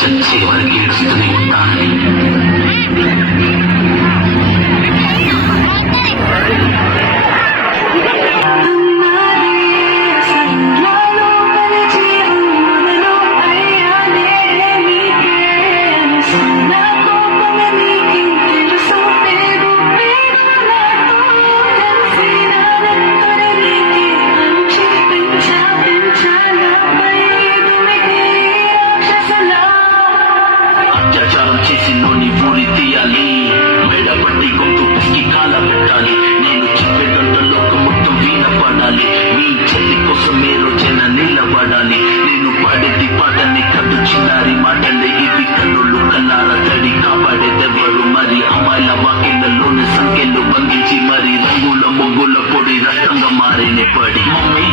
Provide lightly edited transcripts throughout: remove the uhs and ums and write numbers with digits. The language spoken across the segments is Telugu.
చచ్చే వారికి ఏడుస్తూనే ఉంటానని. అత్యాచారం చేసి నోని పూరి తీయాలి, మెడపట్టి గొంతు పిసికి కాల పెట్టాలి. నేను చెప్పే గంటలో మొత్తం వీణ పడాలి. మీ చెల్లి కోసం మీరు జన నిలబడాలి. నేను పాడేది పాటని కద్దు చిన్నారి మాటలే ఇవి. కన్నులు కల్లార తడి కాపాడేదెవరు మరి? అమ్మాయిల వాకిళ్లలోని సంఖ్యలు బంధించి మరి రంగుల మొగ్గుల పొడి రక్తంగా మారిన పడి. మమ్మీ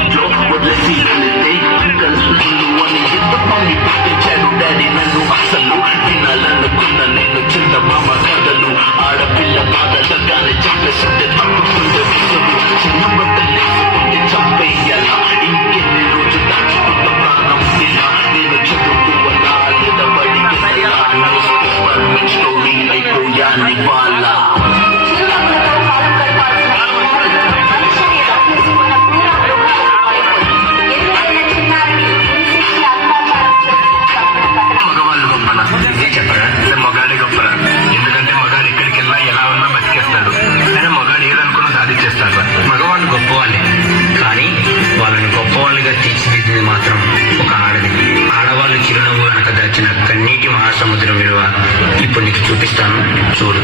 ఇంట్లో వదిలేసి వెళితే కలుసుకుందు అని ఎంత పని పెట్టించాడు డాడీ నన్ను. అసలు వినాలనుకున్న నేను చిన్న మామ కథలు, ఆడపిల్ల బాధగానే చంపేస్తుంటే తప్పుతుంటే విసులు. చిన్న బట్టలేసుకుంటే చంపేయాలా? ఇంకెన్ని రోజు దాచుకున్న ప్రాణం ఇలా. నేను చదువుకోవాలా లేదా బడికి స్టోరీ అయిపోయాని వాళ్ళ. మగవాళ్ళు గొప్పనా? ఇదే చెప్పరా? మగాడే గొప్పరా? ఎందుకంటే మగాడు ఎక్కడికి వెళ్ళినా ఎలా ఉన్నా బతికేస్తాడు. అయినా మగాడు ఏదనుకున్నా సాధించేస్తాడు. మగవాళ్ళు గొప్పవాళ్ళే, కానీ వాళ్ళని గొప్పవాళ్ళుగా తీర్చిదిద్దింది మాత్రం ఒక ఆడది. ఆడవాళ్ళు చిరునవ్వు వెనక దాచిన కన్నీటి మహాసముద్రం విలువ ఇప్పుడు నీకు చూపిస్తాను, చూడు.